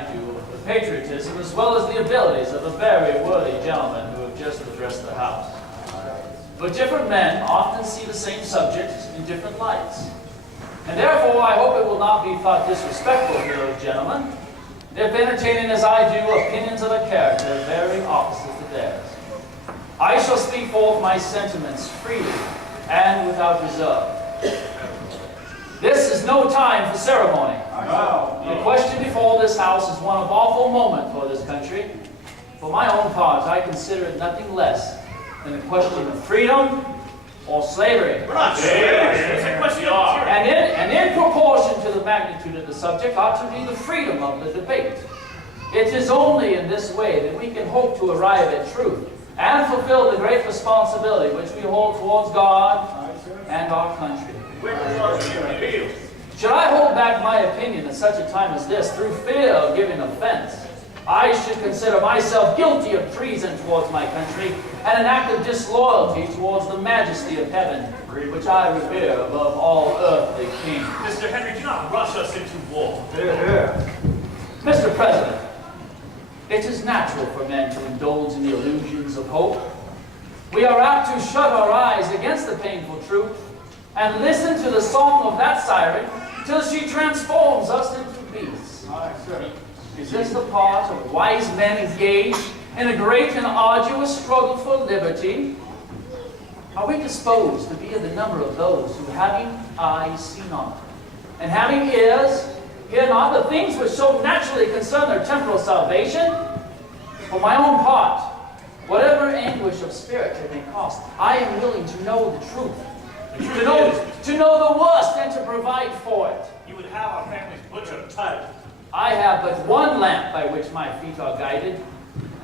I do of the patriotism as well as the abilities of a very worthy gentleman who have just addressed the House. But different men often see the same subject in different lights. And therefore, I hope it will not be thought disrespectful to those gentlemen if entertaining as I do opinions of a character very opposite to theirs. I shall speak forth my sentiments freely and without reserve. This is no time for ceremony. The question before this House is one of awful moment for this country. For my own part, I consider it nothing less than a question of freedom or slavery. We're not slaves. It's a question of tyranny. And in proportion to the magnitude of the subject ought to be the freedom of the debate. It is only in this way that we can hope to arrive at truth and fulfill the great responsibility which we hold towards God and our country. Should I hold back my opinion at such a time as this through fear of giving offense, I should consider myself guilty of treason towards my country and an act of disloyalty towards the majesty of heaven, which I revere above all earthly kings. Mr. Henry, do not rush us into war. Mr. President, it is natural for men to indulge in the illusions of hope. We are apt to shut our eyes against the painful truth and listen to the song of that siren till she transforms us into beasts. Is this the part of wise men engaged in a great and arduous struggle for liberty? Are we disposed to be of the number of those who, having eyes, see not, and having ears, hear not the things which so naturally concern their temporal salvation? For my own part, whatever anguish of spirit it may cost, I am willing to know the truth. To know the worst and to provide for it. You would have our families butchered tight. I have but one lamp by which my feet are guided,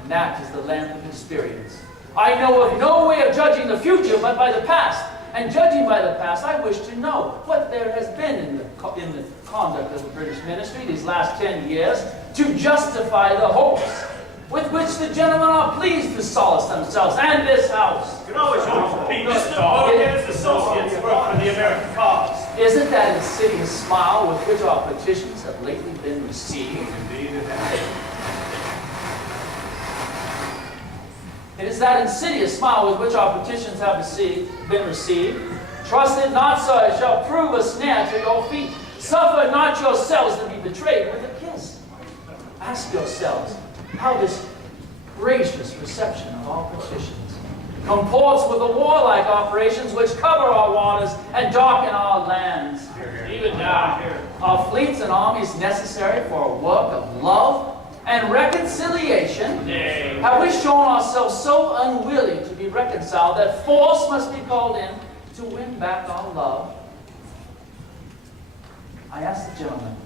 and that is the lamp of experience. I know of no way of judging the future but by the past, and judging by the past, I wish to know what there has been in the conduct of the British ministry these last 10 years to justify the hopes with which the gentlemen are pleased to solace themselves and this House. You can always hope for peace. Mr. Morgan's associates work for the American cause. Isn't that insidious smile with which our petitions have lately been received? Indeed it has. It is that insidious smile with which our petitions have been received. Trust it not, sir, it shall prove a snare to your feet. Suffer not yourselves to be betrayed with a kiss. Ask yourselves how this gracious reception of our petitions comports with the warlike operations which cover our waters and darken our lands. Even now, are fleets and armies necessary for a work of love and reconciliation? Nay. Have we shown ourselves so unwilling to be reconciled that force must be called in to win back our love? I ask the gentlemen,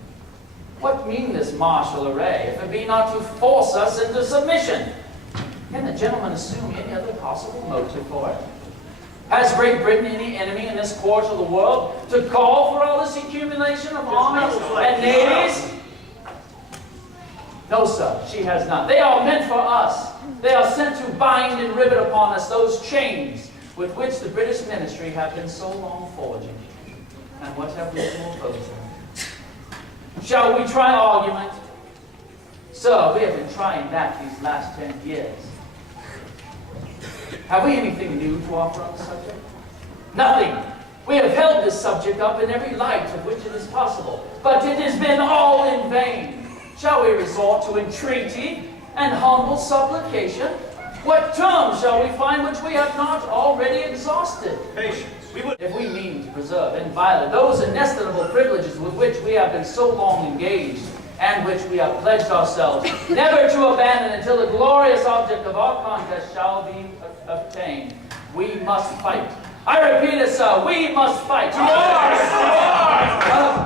what mean this martial array, if it be not to force us into submission? Can the gentleman assume any other possible motive for it? Has Great Britain any enemy in this quarter of the world to call for all this accumulation of armies and navies? No, sir, she has not. They are meant for us. They are sent to bind and rivet upon us those chains with which the British ministry have been so long forging. And what have we to oppose them? Shall we try argument? Sir, we have been trying that these last 10 years. Have we anything new to offer on the subject? Nothing. We have held this subject up in every light of which it is possible, but it has been all in vain. Shall we resort to entreaty and humble supplication? What terms shall we find which we have not already exhausted? Patience. If we mean to preserve inviolate those inestimable privileges with which we have been so long engaged, and which we have pledged ourselves never to abandon until the glorious object of our contest shall be obtained, we must fight. I repeat it, sir, we must fight. To arms!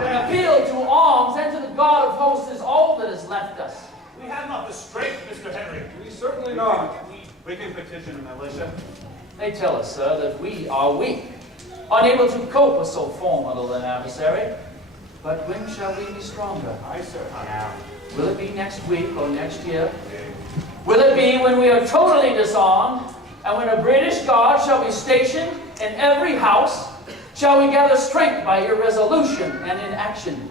An appeal to arms and to the God of hosts is all that is left us. We have not the strength, Mr. Henry. We certainly not. We can petition a militia. They tell us, sir, that we are weak, unable to cope with so formidable an adversary. But when shall we be stronger? Aye, sir. Will it be next week or next year? Will it be when we are totally disarmed, and when a British guard shall be stationed in every house? Shall we gather strength by your resolution and in action?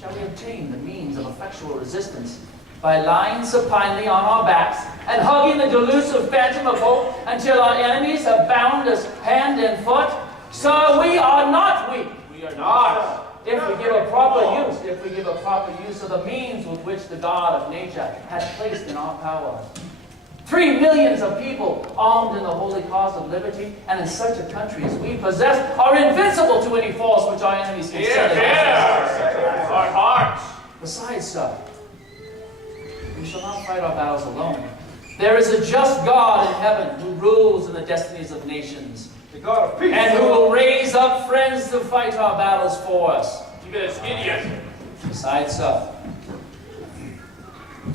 Shall we obtain the means of effectual resistance, by lying supinely on our backs and hugging the delusive phantom of hope until our enemies have bound us hand and foot? Sir, we are not weak. We are not. If we give a proper use of the means with which the God of nature has placed in our power. 3 millions of people armed in the holy cause of liberty, and in such a country as we possess, are invincible to any force which our enemies can set against us. Our hearts. Besides, sir, we shall not fight our battles alone. There is a just God in heaven who rules in the destinies of nations, The God of peace. and who will raise up friends to fight our battles for us. You bet it's idiot. Besides, sir,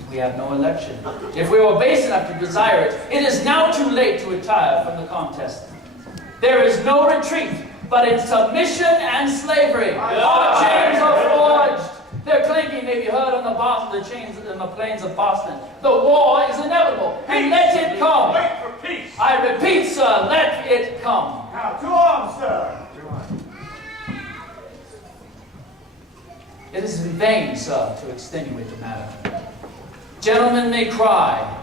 we have no election. If we were base enough to desire it, it is now too late to retire from the contest. There is no retreat, but in submission and slavery. Our chains are forged. Their clanking may be heard on the chains in the plains of Boston. The war is inevitable, and let it come. Wait for peace. I repeat, sir, let it come. Now, to arms, sir. It is in vain, sir, to extenuate the matter. Gentlemen may cry,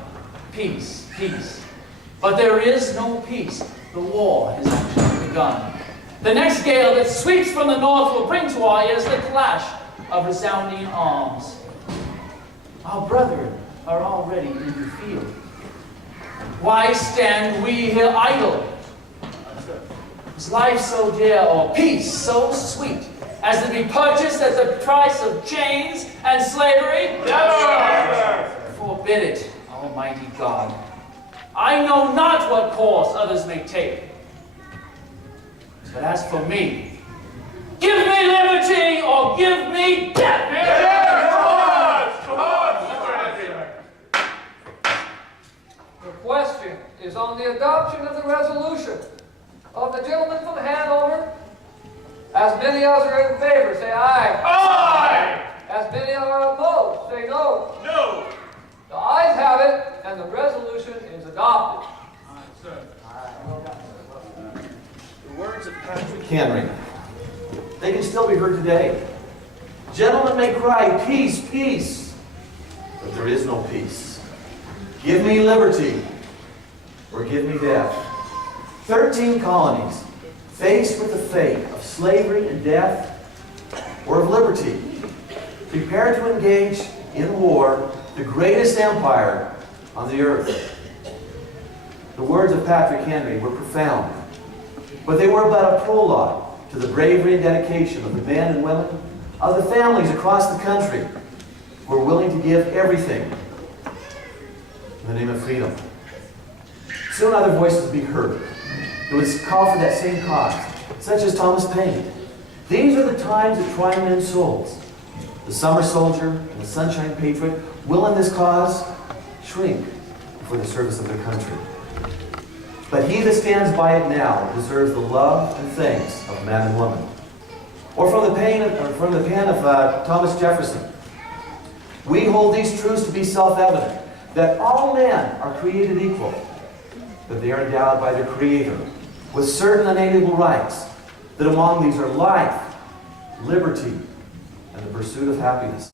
peace, peace. But there is no peace. The war has actually begun. The next gale that sweeps from the north will bring to our ears the clash of resounding arms. Our brethren are already in the field. Why stand we here idle? Is life so dear, or peace so sweet, as to be purchased at the price of chains and slavery? Never! Forbid it, Almighty God. I know not what course others may take. But as for me, give me liberty or give me death! The question is on the adoption of the resolution of the gentleman from Hanover. As many as are in favor, say aye. Aye! As many as are opposed, say no. No! The ayes have it, and the resolution is adopted. The words of Patrick Henry, they can still be heard today. Gentlemen may cry, peace, peace, but there is no peace. Give me liberty, or give me death. 13 colonies, faced with the fate of slavery and death, or of liberty, prepare to engage in war the greatest empire on the earth. The words of Patrick Henry were profound, but they were but a prologue to the bravery and dedication of the men and women of the families across the country who were willing to give everything in the name of freedom. Soon other voices would be heard. It would call for that same cause, such as Thomas Paine. These are the times that try men's souls. The summer soldier and the sunshine patriot will in this cause shrink for the service of their country. But he that stands by it now deserves the love and thanks of man and woman. Or from the pen of Thomas Jefferson, we hold these truths to be self-evident, that all men are created equal, that they are endowed by their Creator with certain unalienable rights, that among these are life, liberty, and the pursuit of happiness.